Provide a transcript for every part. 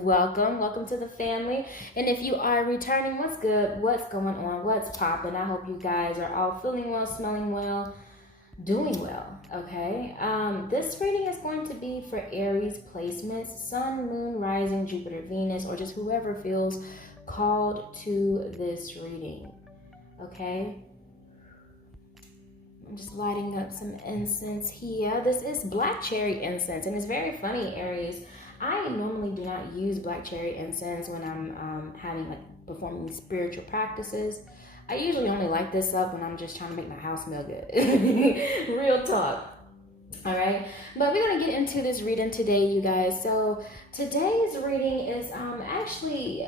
welcome to the family. And if you are returning, what's good? What's going on? What's popping? I hope you guys are all feeling well, smelling well, doing well. Okay. This reading is going to be for Aries placements, Sun, Moon, Rising, Jupiter, Venus, or just whoever feels called to this reading. Okay. I'm just lighting up some incense here. This is black cherry incense, and it's very funny, Aries. I normally do not use black cherry incense when I'm performing spiritual practices. I usually only light this up when I'm just trying to make my house smell good. Real talk. All right, but we're gonna get into this reading today, you guys. So today's reading is actually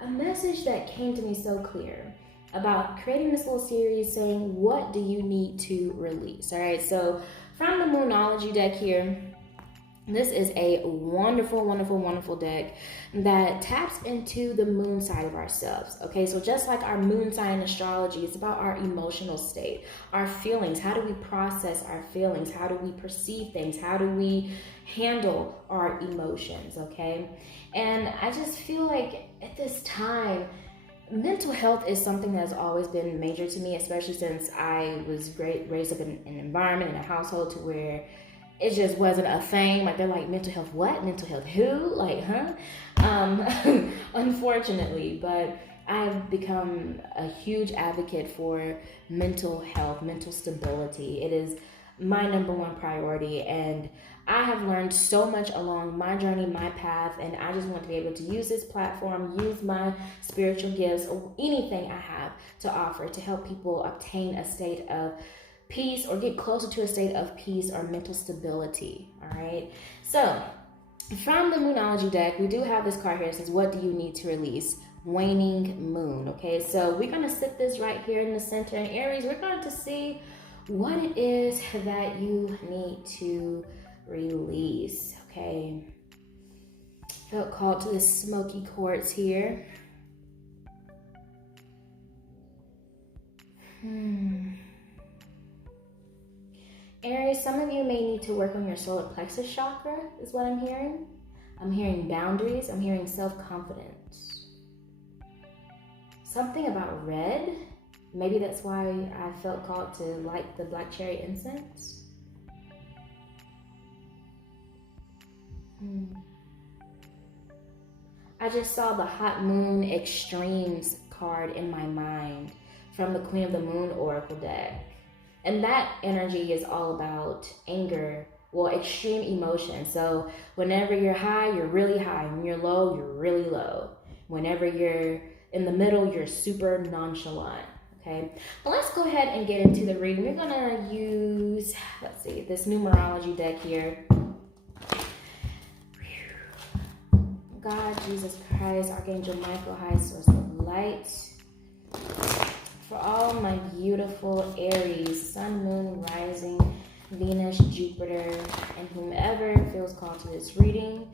a message that came to me so clear about creating this little series saying, what do you need to release? All right, so from the Moonology deck here, this is a wonderful deck that taps into the moon side of ourselves. Okay, so just like our moon sign astrology, it's about our emotional state, our feelings. How do we process our feelings? How do we perceive things? How do we handle our emotions? Okay, and I just feel like at this time, mental health is something that's always been major to me, especially since I was raised up in an environment, in a household to where it just wasn't a thing. Like, they're like, mental health what? Mental health who? Like, huh? Unfortunately, but I've become a huge advocate for mental health, mental stability. It is my number one priority, and I have learned so much along my journey, my path, and I just want to be able to use this platform, use my spiritual gifts, or anything I have to offer to help people obtain a state of peace or get closer to a state of peace or mental stability. All right. So from the Moonology deck, we do have this card here. It says, what do you need to release? Waning moon. Okay. So we're going to sit this right here in the center. And Aries, we're going to see what it is that you need to release. Okay. Felt called to the smoky quartz here. Aries, some of you may need to work on your solar plexus chakra, is what I'm hearing. I'm hearing boundaries. I'm hearing self-confidence. Something about red. Maybe that's why I felt called to light the black cherry incense. I just saw the Hot Moon Extremes card in my mind from the Queen of the Moon Oracle deck. And that energy is all about anger, extreme emotion. So whenever you're high, you're really high. When you're low, you're really low. Whenever you're in the middle, you're super nonchalant. Okay, but let's go ahead and get into the reading. We're gonna use, this numerology deck here. God, Jesus Christ, Archangel Michael, high source of light. For all my beautiful Aries, Sun, Moon, Rising, Venus, Jupiter, and whomever feels called to this reading,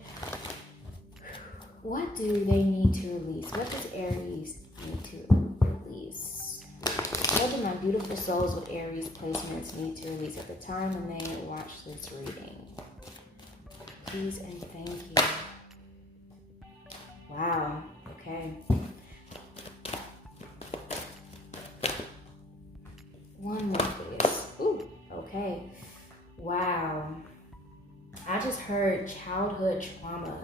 what do they need to release? What does Aries need to release? What do my beautiful souls with Aries placements need to release at the time when they watch this reading? Please and thank you. Wow, okay. One more, please. Ooh, okay. Wow. I just heard childhood trauma.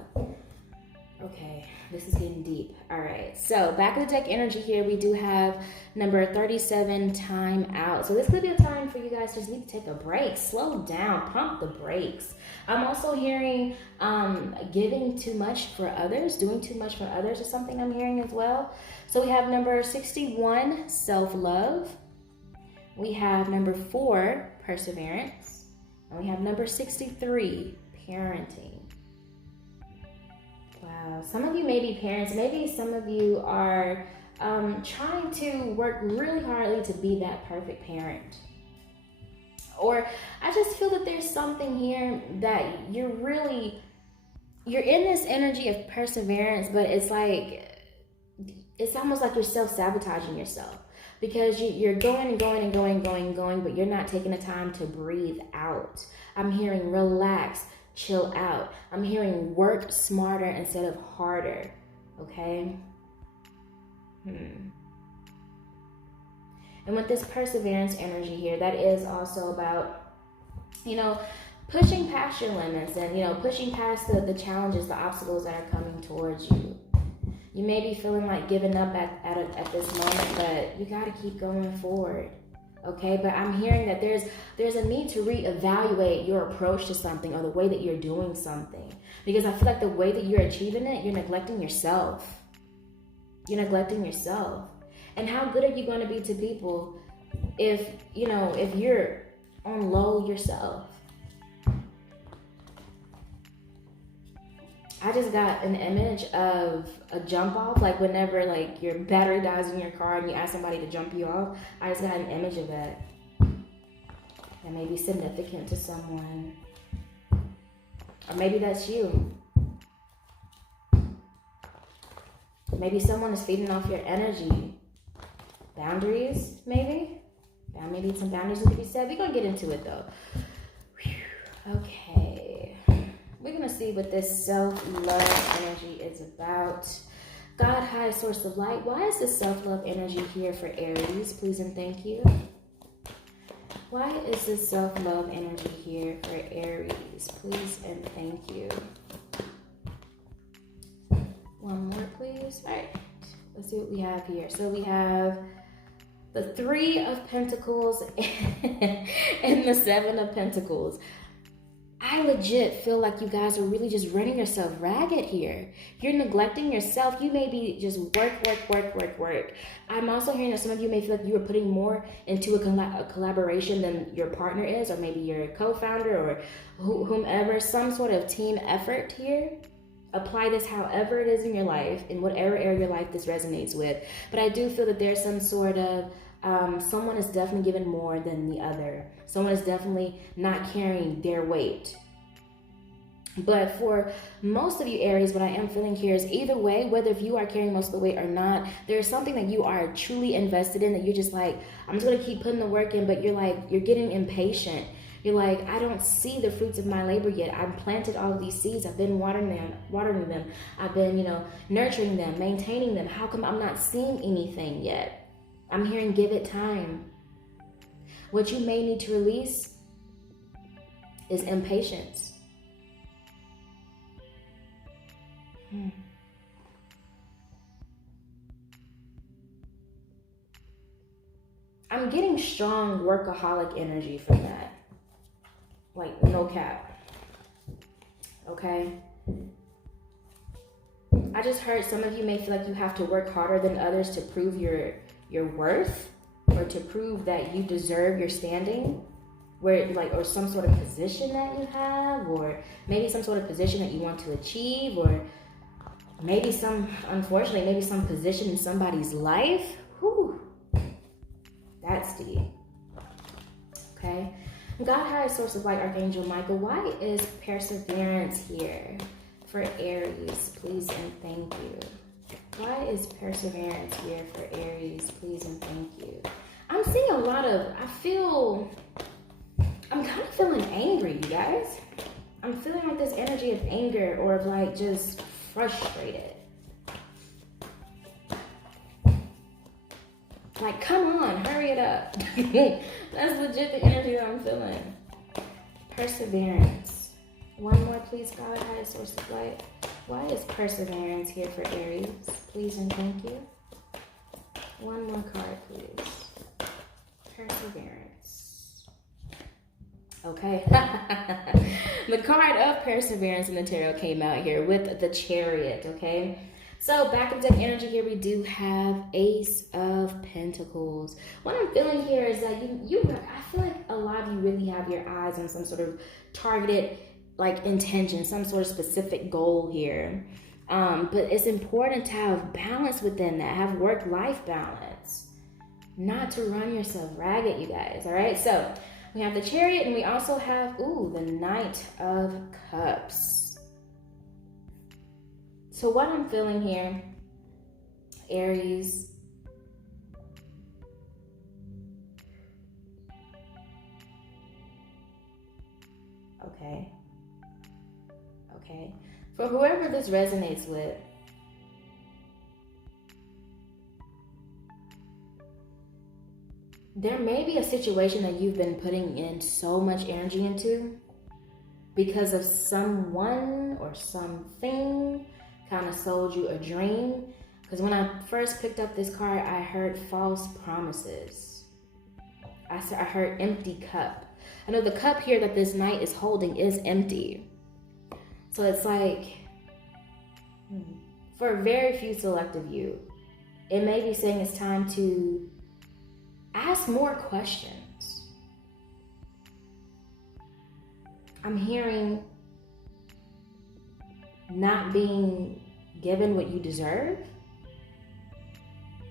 Okay, this is getting deep. All right, so back of the deck energy here, we do have number 37, time out. So this could be a time for you guys to just need to take a break, slow down, pump the brakes. I'm also hearing giving too much for others, doing too much for others is something I'm hearing as well. So we have number 61, self-love. We have number 4, perseverance. And we have number 63, parenting. Wow, some of you may be parents. Maybe some of you are trying to work really hardly to be that perfect parent. Or I just feel that there's something here that you're in this energy of perseverance, but it's almost like you're self-sabotaging yourself. Because you're going and going, but you're not taking the time to breathe out. I'm hearing relax, chill out. I'm hearing work smarter instead of harder, okay? And with this perseverance energy here, that is also about, pushing past your limits and, pushing past the challenges, the obstacles that are coming towards you. You may be feeling like giving up at this moment, but you got to keep going forward, okay? But I'm hearing that there's a need to reevaluate your approach to something or the way that you're doing something. Because I feel like the way that you're achieving it, you're neglecting yourself. You're neglecting yourself. And how good are you going to be to people if you're on low yourself? I just got an image of a jump off, like whenever like your battery dies in your car and you ask somebody to jump you off. I just got an image of that. That may be significant to someone. Or maybe that's you. Maybe someone is feeding off your energy. Boundaries, maybe? Maybe some boundaries need to be set. We're going to get into it though. Whew. Okay. We're going to see what this self-love energy is about. God, high source of light. Why is this self-love energy here for Aries? Please and thank you. Why is this self-love energy here for Aries? Please and thank you. One more, please. All right. Let's see what we have here. So we have the Three of Pentacles and the Seven of Pentacles. I legit feel like you guys are really just running yourself ragged here. You're neglecting yourself. You may be just work. I'm also hearing that some of you may feel like you are putting more into a collaboration than your partner is, or maybe your co-founder or whomever, some sort of team effort here. Apply this however it is in your life, in whatever area of your life this resonates with. But I do feel that there's some sort of, someone is definitely giving more than the other. Someone is definitely not carrying their weight. But for most of you Aries, what I am feeling here is either way, whether if you are carrying most of the weight or not, there's something that you are truly invested in that you're just like, I'm just going to keep putting the work in, but you're getting impatient. You're like, I don't see the fruits of my labor yet. I've planted all of these seeds. I've been watering them. I've been, nurturing them, maintaining them. How come I'm not seeing anything yet? I'm hearing give it time. What you may need to release is impatience. I'm getting strong workaholic energy from that. Like, no cap. Okay? I just heard some of you may feel like you have to work harder than others to prove your worth, or to prove that you deserve your standing, or some sort of position that you have, or maybe some sort of position that you want to achieve, or maybe maybe some position in somebody's life. Whew. That's deep. Okay? God, high source of light, Archangel Michael, why is perseverance here for Aries? Please and thank you. Why is perseverance here for Aries? Please and thank you. I'm seeing a lot of, I'm kind of feeling angry, you guys. I'm feeling like this energy of anger, or of like just frustrated. Like, come on, hurry it up. That's legit the energy that I'm feeling. Perseverance. One more, please, God, high source of light. Why is perseverance here for Aries? Please and thank you. One more card, please. Perseverance. Okay. The card of perseverance in the tarot came out here with the Chariot, okay? So back in deck energy here, we do have Ace of Pentacles. What I'm feeling here is that I feel like a lot of you really have your eyes on some sort of targeted like intention, some sort of specific goal here. But it's important to have balance within that, have work-life balance, not to run yourself ragged, you guys, all right? So we have the Chariot, and we also have, the Knight of Cups. So what I'm feeling here, Aries, okay. Okay. For whoever this resonates with, there may be a situation that you've been putting in so much energy into because of someone or something kind of sold you a dream. Because when I first picked up this card, I heard false promises. I heard empty cup. I know the cup here that this knight is holding is empty. So it's like, for a very few select of you, it may be saying it's time to ask more questions. I'm hearing not being given what you deserve.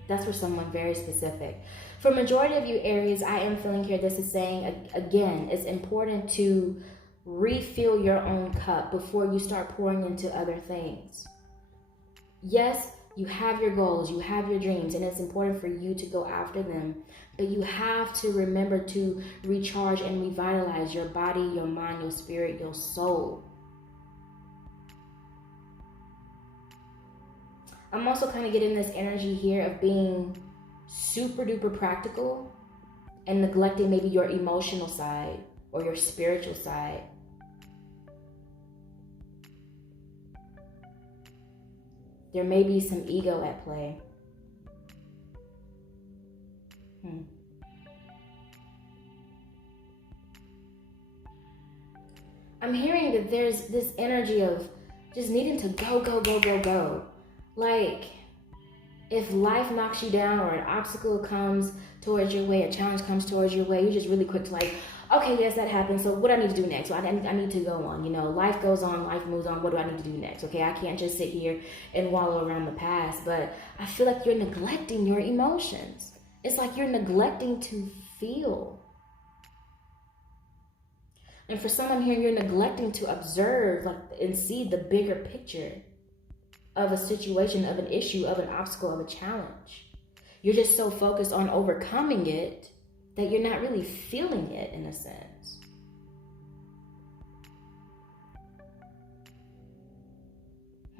That's for someone very specific. For majority of you Aries, I am feeling here this is saying, again, it's important to refill your own cup before you start pouring into other things. Yes, you have your goals, you have your dreams, and it's important for you to go after them. But you have to remember to recharge and revitalize your body, your mind, your spirit, your soul. I'm also kind of getting this energy here of being super duper practical and neglecting maybe your emotional side or your spiritual side. There may be some ego at play. I'm hearing that there's this energy of just needing to go. Like, if life knocks you down or an obstacle comes towards your way, a challenge comes towards your way, you're just really quick to like, okay, yes, that happened. So what do I need to do next? So I need to go on. You know, life goes on, life moves on. What do I need to do next? Okay, I can't just sit here and wallow around the past. But I feel like you're neglecting your emotions. It's like you're neglecting to feel. And for someone here, you're neglecting to observe and see the bigger picture of a situation, of an issue, of an obstacle, of a challenge. You're just so focused on overcoming it that you're not really feeling it in a sense.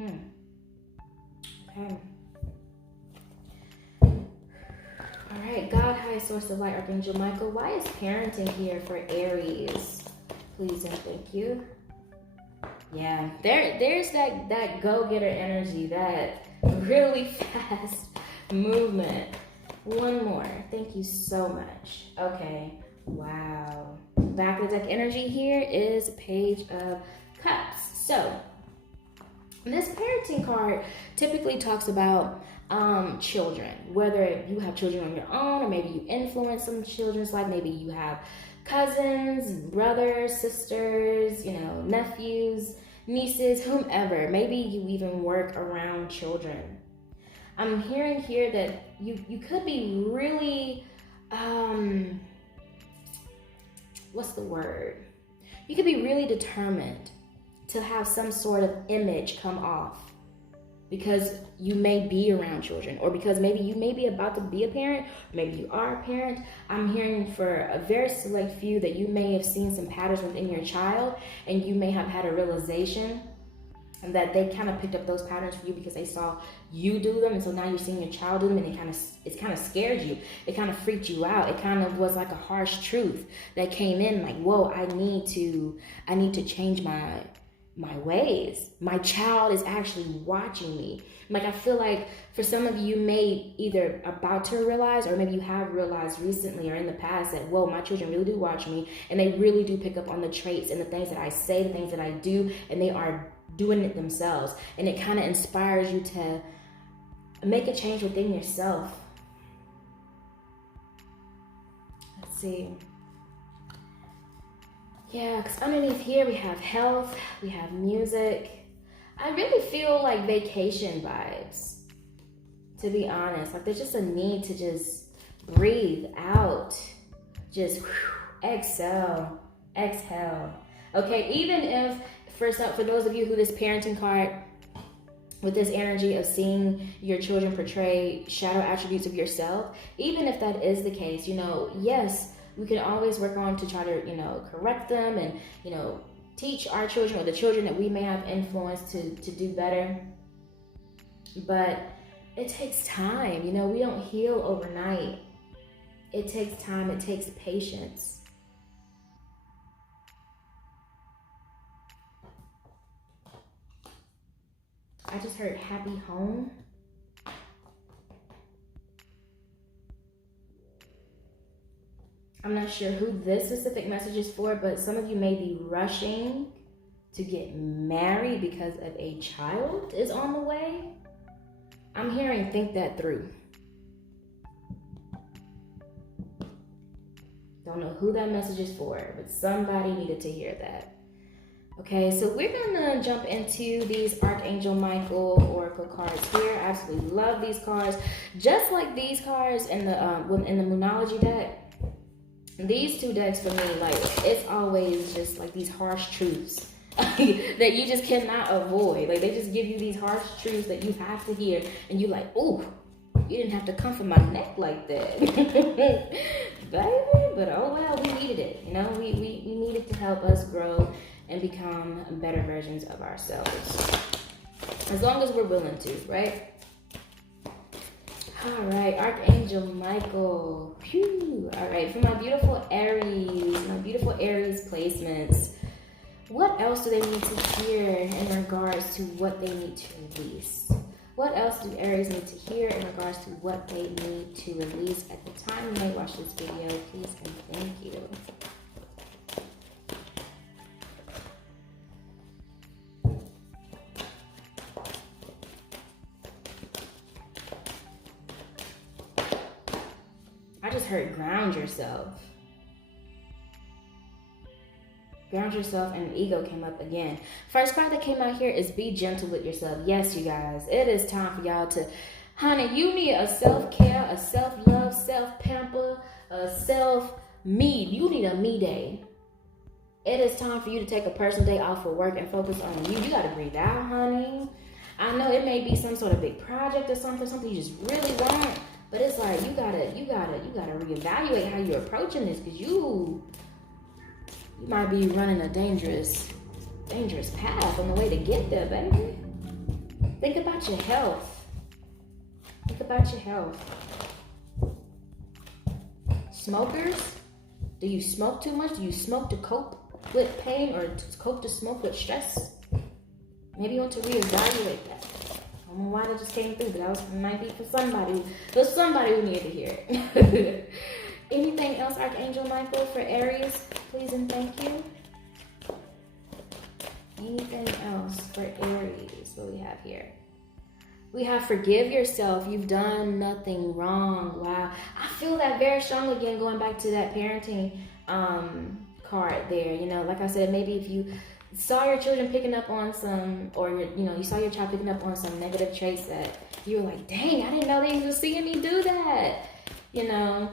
Okay. All right, God, high source of light, Archangel Michael, why is parenting here for Aries? Please and thank you. Yeah, there's that go-getter energy, that really fast movement. One more. Thank you so much. Okay. Wow. Back of the deck energy here is Page of Cups. So, this parenting card typically talks about children. Whether you have children on your own, or maybe you influence some children's life. Maybe you have cousins, brothers, sisters, nephews, nieces, whomever. Maybe you even work around children. I'm hearing here that you could be really, what's the word? You could be really determined to have some sort of image come off because you may be around children, or because maybe you may be about to be a parent, or maybe you are a parent. I'm hearing for a very select few that you may have seen some patterns within your child, and you may have had a realization and that they kind of picked up those patterns for you because they saw you do them, and so now you're seeing your child do them, and it kind of scared you. It kind of freaked you out. It kind of was like a harsh truth that came in, like, whoa, I need to change my ways. My child is actually watching me. Like, I feel like for some of you may either about to realize, or maybe you have realized recently or in the past that, whoa, my children really do watch me, and they really do pick up on the traits and the things that I say, the things that I do, and they are doing it themselves. And it kind of inspires you to make a change within yourself. Let's see. Yeah, because underneath here we have health, we have music. I really feel like vacation vibes, to be honest. Like, there's just a need to just breathe out, just exhale. Okay, even if, for those of you who this parenting card, with this energy of seeing your children portray shadow attributes of yourself, even if that is the case, yes, we can always work on to try to, correct them and, teach our children or the children that we may have influenced to do better. But it takes time. You know, we don't heal overnight. It takes time. It takes patience. I just heard happy home. I'm not sure who this specific message is for, but some of you may be rushing to get married because of a child is on the way. I'm hearing think that through. Don't know who that message is for, but somebody needed to hear that. Okay, so we're gonna jump into these Archangel Michael Oracle cards here. I absolutely love these cards. Just like these cards in the Moonology deck, these two decks for me, like, it's always just like these harsh truths that you just cannot avoid. Like, they just give you these harsh truths that you have to hear, and you like, ooh, you didn't have to come for my neck like that. Baby, but oh well, we needed it. You know, we needed to help us grow and become better versions of ourselves. As long as we're willing to, right? All right, Archangel Michael. Phew. All right, for my beautiful Aries placements, what else do they need to hear in regards to what they need to release? What else do Aries need to hear in regards to what they need to release at the time you may watch this video? Please and thank you. I just heard ground yourself. Ground yourself, and ego came up again. First card that came out here is be gentle with yourself. Yes, you guys, it is time for y'all to, honey, you need a self-care, a self-love, self-pamper, a self-me. You need a me day. It is time for you to take a personal day off for work and focus on you. You got to breathe out, honey. I know it may be some sort of big project or something you just really want, but it's like you gotta reevaluate how you're approaching this, because you might be running a dangerous path on the way to get there, baby. Think about your health. Think about your health. Smokers, do you smoke too much? Do you smoke to cope with pain or to cope to smoke with stress? Maybe you want to reevaluate that. I don't know why that just came through, but that might be for somebody. There's somebody who needed to hear it. Anything else, Archangel Michael, for Aries? Please and thank you. Anything else for Aries? What we have here? We have forgive yourself. You've done nothing wrong. Wow. I feel that very strongly again, going back to that parenting card there. You know, like I said, maybe if you saw your children picking up on some, or you saw your child picking up on some negative traits that you were like, dang, I didn't know they were seeing me do that. You know,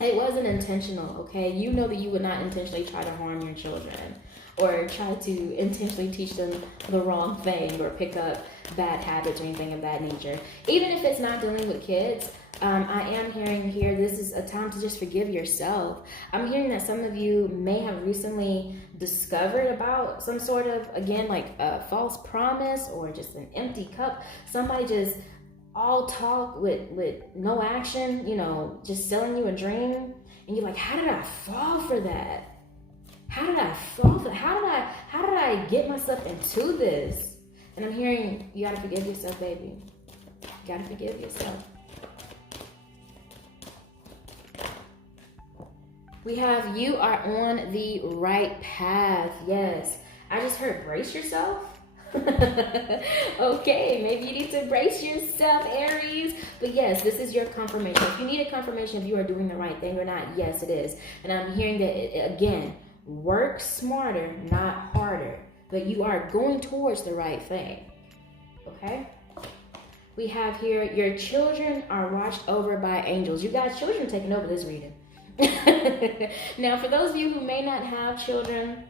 it wasn't intentional, okay? You know that you would not intentionally try to harm your children or try to intentionally teach them the wrong thing or pick up bad habits or anything of that nature. Even if it's not dealing with kids, I am hearing here this is a time to just forgive yourself. I'm hearing that some of you may have recently discovered about some sort of, again, like a false promise or just an empty cup. Somebody just all talk with no action, just selling you a dream. And you're like, how did I fall for that? How did I fall for that? How did I get myself into this? And I'm hearing you gotta forgive yourself, baby. You gotta forgive yourself. We have you are on the right path. Yes. I just heard brace yourself. Okay, maybe you need to brace yourself, Aries. But yes, this is your confirmation. If you need a confirmation if you are doing the right thing or not, yes, it is. And I'm hearing that, again, work smarter, not harder. But you are going towards the right thing. Okay? We have here, your children are watched over by angels. You guys, children are taking over this reading. Now, for those of you who may not have children,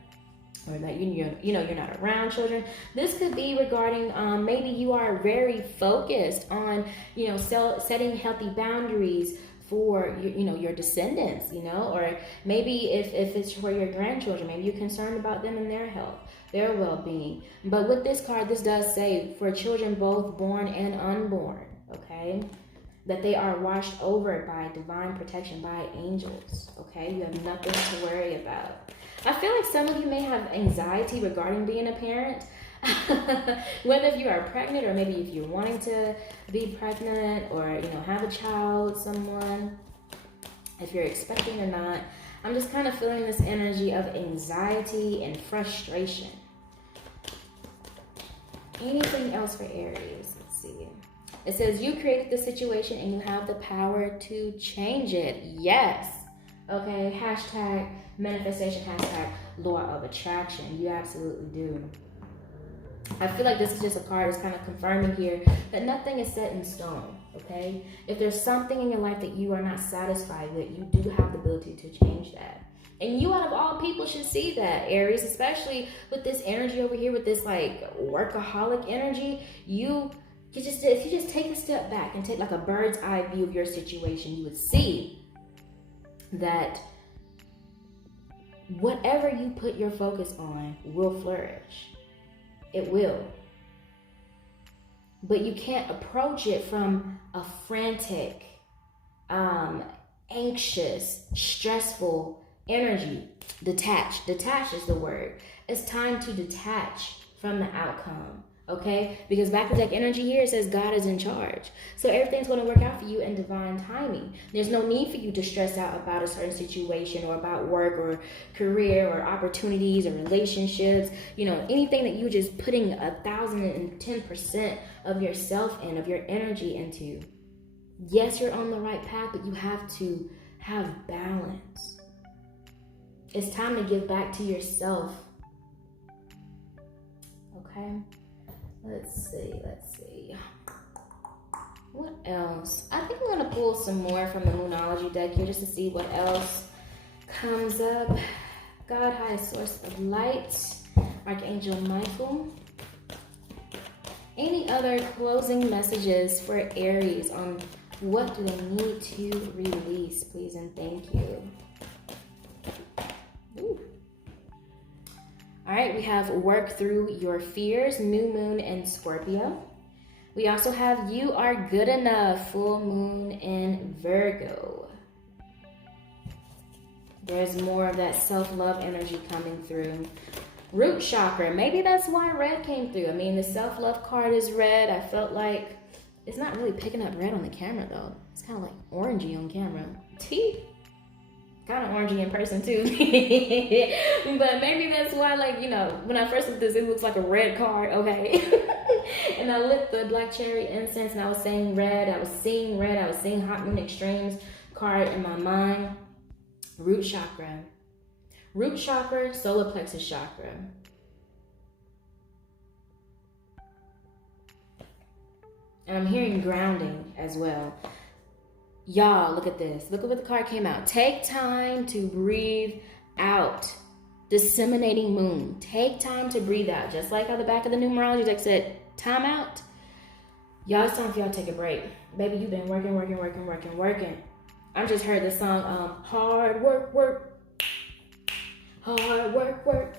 or that you're not around children, this could be regarding maybe you are very focused on setting healthy boundaries, for your descendants, or maybe if it's for your grandchildren, maybe you're concerned about them and their health, their well-being. But with this card, this does say for children both born and unborn, okay, that they are washed over by divine protection, by angels, okay? You have nothing to worry about. I feel like some of you may have anxiety regarding being a parent, whether if you are pregnant or maybe if you're wanting to be pregnant or, have a child with someone, if you're expecting or not. I'm just kind of feeling this energy of anxiety and frustration. Anything else for Aries? Let's see. It says you created the situation and you have the power to change it. Yes. Okay. Hashtag manifestation. Hashtag law of attraction. You absolutely do. I feel like this is just a card that's kind of confirming here that nothing is set in stone, okay? If there's something in your life that you are not satisfied with, you do have the ability to change that. And you, out of all people, should see that, Aries, especially with this energy over here, with this like workaholic energy. If you just take a step back and take like a bird's eye view of your situation, you would see that whatever you put your focus on will flourish. It will. But you can't approach it from a frantic, anxious, stressful energy. Detach is the word. It's time to detach from the outcome, okay? Because back to deck energy here, it says God is in charge. So everything's going to work out for you in divine timing. There's no need for you to stress out about a certain situation or about work or career or opportunities or relationships. Anything that you're just putting 1,010% of yourself in, of your energy into. Yes, you're on the right path, but you have to have balance. It's time to give back to yourself. Okay? Let's see. What else? I think I'm going to pull some more from the Moonology deck here just to see what else comes up. God, highest source of light. Archangel Michael. Any other closing messages for Aries on what do they need to release, please and thank you. Ooh. All right, we have work through your fears, new moon in Scorpio. We also have you are good enough, full moon in Virgo. There's more of that self-love energy coming through. Root chakra, maybe that's why red came through. I mean, the self-love card is red. I felt like it's not really picking up red on the camera though. It's kind of like orangey on camera. Kind of orangey in person too. But maybe that's why, when I first looked at this, it looks like a red card, okay? And I lit the black cherry incense and I was saying red. I was seeing red. I was seeing Hot Moon Extremes card in my mind. Root chakra. Root chakra, solar plexus chakra. And I'm hearing grounding as well. Y'all, look at this. Look at what the card came out. Take time to breathe out. Disseminating moon. Take time to breathe out. Just like how the back of the numerology deck said, time out. Y'all, it's time for y'all to take a break. Baby, you've been working. I just heard this song, hard work. Hard work.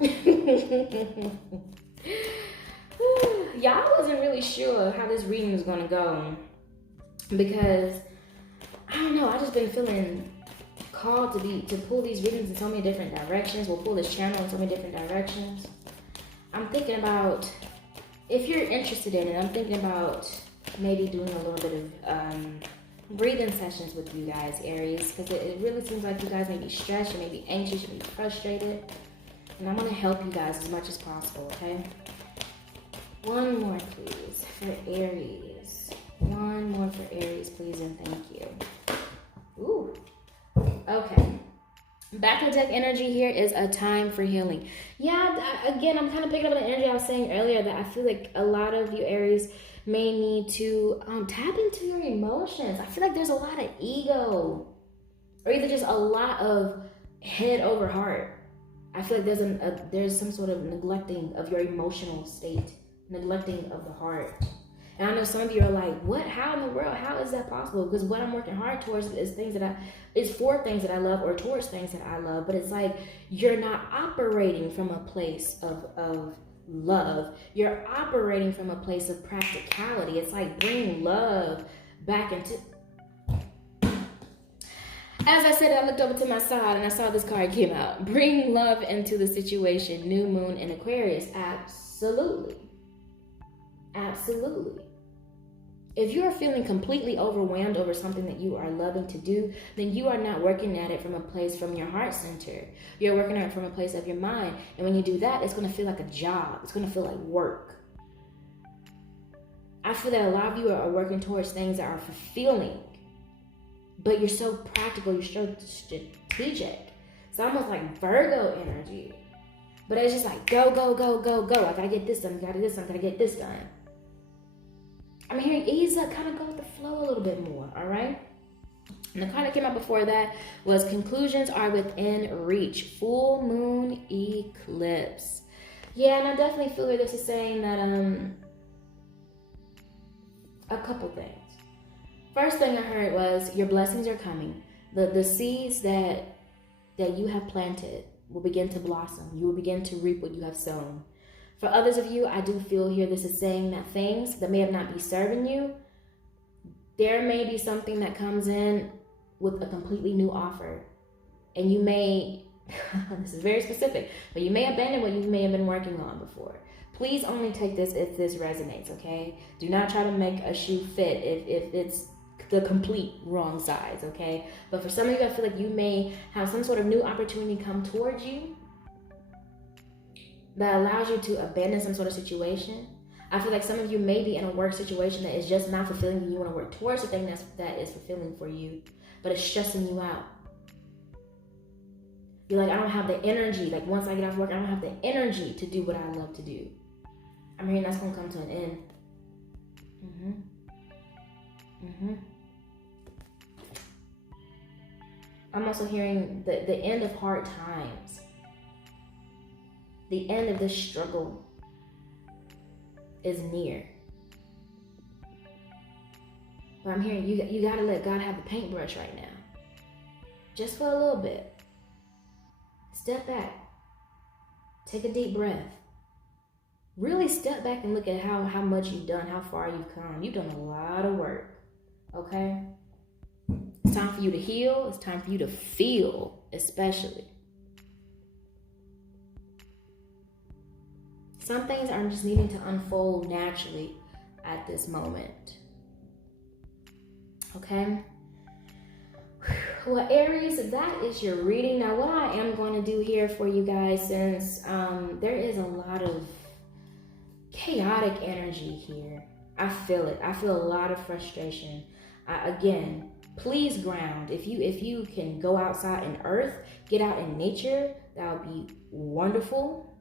Y'all wasn't really sure how this reading was going to go because I don't know, I just been feeling called to pull these readings in so many different directions. We'll pull this channel in so many different directions. I'm thinking about, if you're interested in it, I'm thinking about maybe doing a little bit of breathing sessions with you guys, Aries, because it really seems like you guys may be stressed, you may be anxious, you may be frustrated, and I'm going to help you guys as much as possible, okay? One more, please, for Aries. One more for Aries, please, and thank you. Ooh. Okay. Back to deck energy here is a time for healing. Yeah, again, I'm kind of picking up on the energy I was saying earlier that I feel like a lot of you Aries may need to tap into your emotions. I feel like there's a lot of ego or either just a lot of head over heart. I feel like there's some sort of neglecting of your emotional state, neglecting of the heart. And I know some of you are like, what? How in the world? How is that possible? Because what I'm working hard towards is for things that I love, or towards things that I love. But it's like you're not operating from a place of love. You're operating from a place of practicality. It's like bring love back into. As I said, I looked over to my side and I saw this card came out. Bring love into the situation. New moon in Aquarius. Absolutely. Absolutely. If you're feeling completely overwhelmed over something that you are loving to do, then you are not working at it from a place from your heart center. You're working at it from a place of your mind. And when you do that, it's going to feel like a job. It's going to feel like work. I feel that a lot of you are working towards things that are fulfilling. But you're so practical, you're so strategic. It's almost like Virgo energy. But it's just like, go, go, go, go, go. I gotta get this done, gotta get this done, gotta get this done. I'm hearing ease up, kind of go with the flow a little bit more, all right? And the card that came out before that was conclusions are within reach. Full moon eclipse. Yeah, and I definitely feel like this is saying that a couple things. First thing I heard was your blessings are coming. The seeds that you have planted will begin to blossom. You will begin to reap what you have sown. For others of you, I do feel here this is saying that things that may have not be serving you, there may be something that comes in with a completely new offer. And you may, this is very specific, but you may abandon what you may have been working on before. Please only take this if this resonates, okay? Do not try to make a shoe fit if it's the complete wrong size, okay? But for some of you, I feel like you may have some sort of new opportunity come towards you that allows you to abandon some sort of situation. I feel like some of you may be in a work situation that is just not fulfilling you. You want to work towards the thing that is fulfilling for you, but it's stressing you out. You're like, I don't have the energy. Like once I get off work, I don't have the energy to do what I love to do. I'm hearing that's going to come to an end. I'm also hearing the end of hard times. The end of this struggle is near. But I'm hearing you got to let God have the paintbrush right now. Just for a little bit. Step back. Take a deep breath. Really step back and look at how much you've done, how far you've come. You've done a lot of work. Okay? It's time for you to heal. It's time for you to feel, especially. Some things are just needing to unfold naturally at this moment. Okay? Well, Aries, that is your reading. Now, what I am going to do here for you guys, since there is a lot of chaotic energy here. I feel it. I feel a lot of frustration. Again, please ground. If you can go outside in earth, get out in nature, that would be wonderful.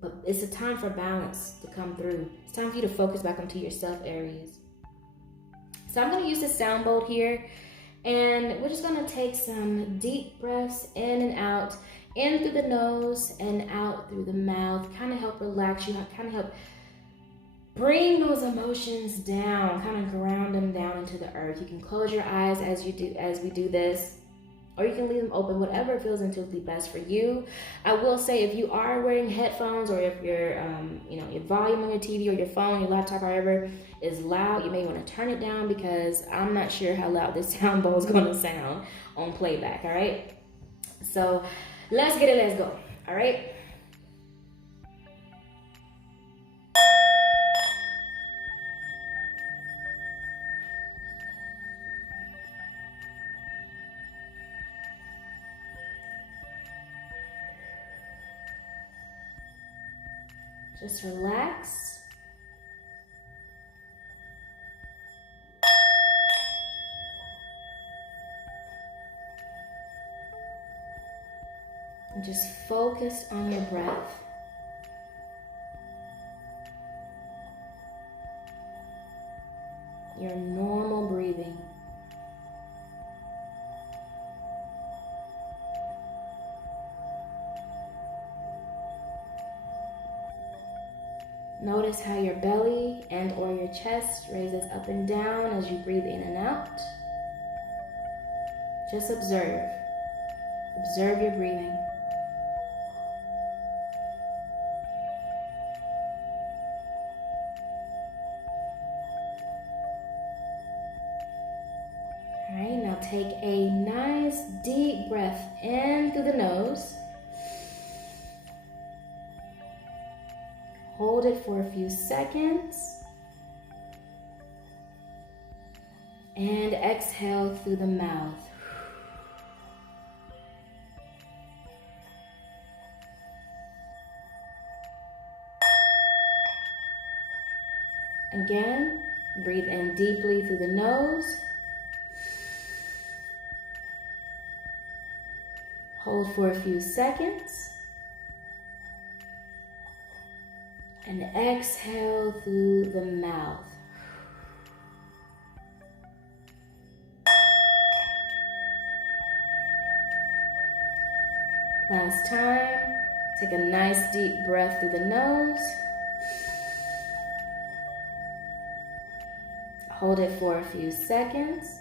But it's a time for balance to come through. It's time for you to focus back onto yourself, Aries. So I'm going to use this sound bowl here, and we're just going to take some deep breaths in and out, in through the nose and out through the mouth. Kind of help relax you, kind of help bring those emotions down, kind of ground them down into the earth. You can close your eyes as we do this, or you can leave them open, whatever feels intuitively best for you. I will say, if you are wearing headphones, or if your your volume on your TV or your phone, your laptop, however, is loud, you may want to turn it down, because I'm not sure how loud this sound bowl is going to sound on playback. All right, so let's get it. Let's go. All right. Just relax. And just focus on your breath. Your normal breathing. Notice how your belly and or your chest raises up and down as you breathe in and out. Just observe. Observe your breathing. All right, now take a nice deep breath in through the nose. Hold it for a few seconds. And exhale through the mouth. Again, breathe in deeply through the nose. Hold for a few seconds. And exhale through the mouth. Last time, take a nice deep breath through the nose. Hold it for a few seconds.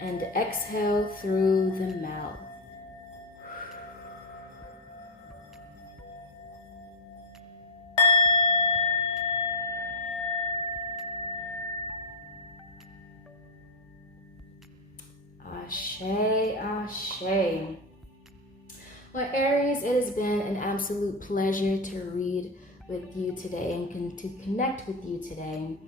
And exhale through the mouth. Ashe, ashe. Well, Aries, it has been an absolute pleasure to read with you today and to connect with you today.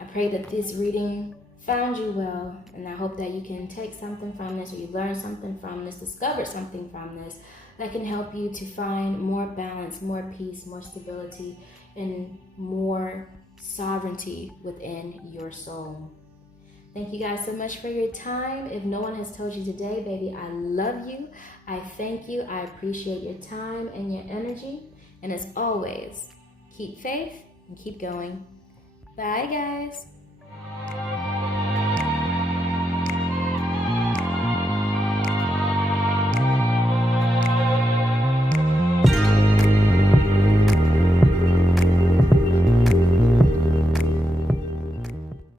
I pray that this reading found you well, and I hope that you can take something from this, or you learn something from this, discover something from this that can help you to find more balance, more peace, more stability, and more sovereignty within your soul. Thank you guys so much for your time. If no one has told you today, baby, I love you. I thank you. I appreciate your time and your energy. And as always, keep faith and keep going. Bye, guys.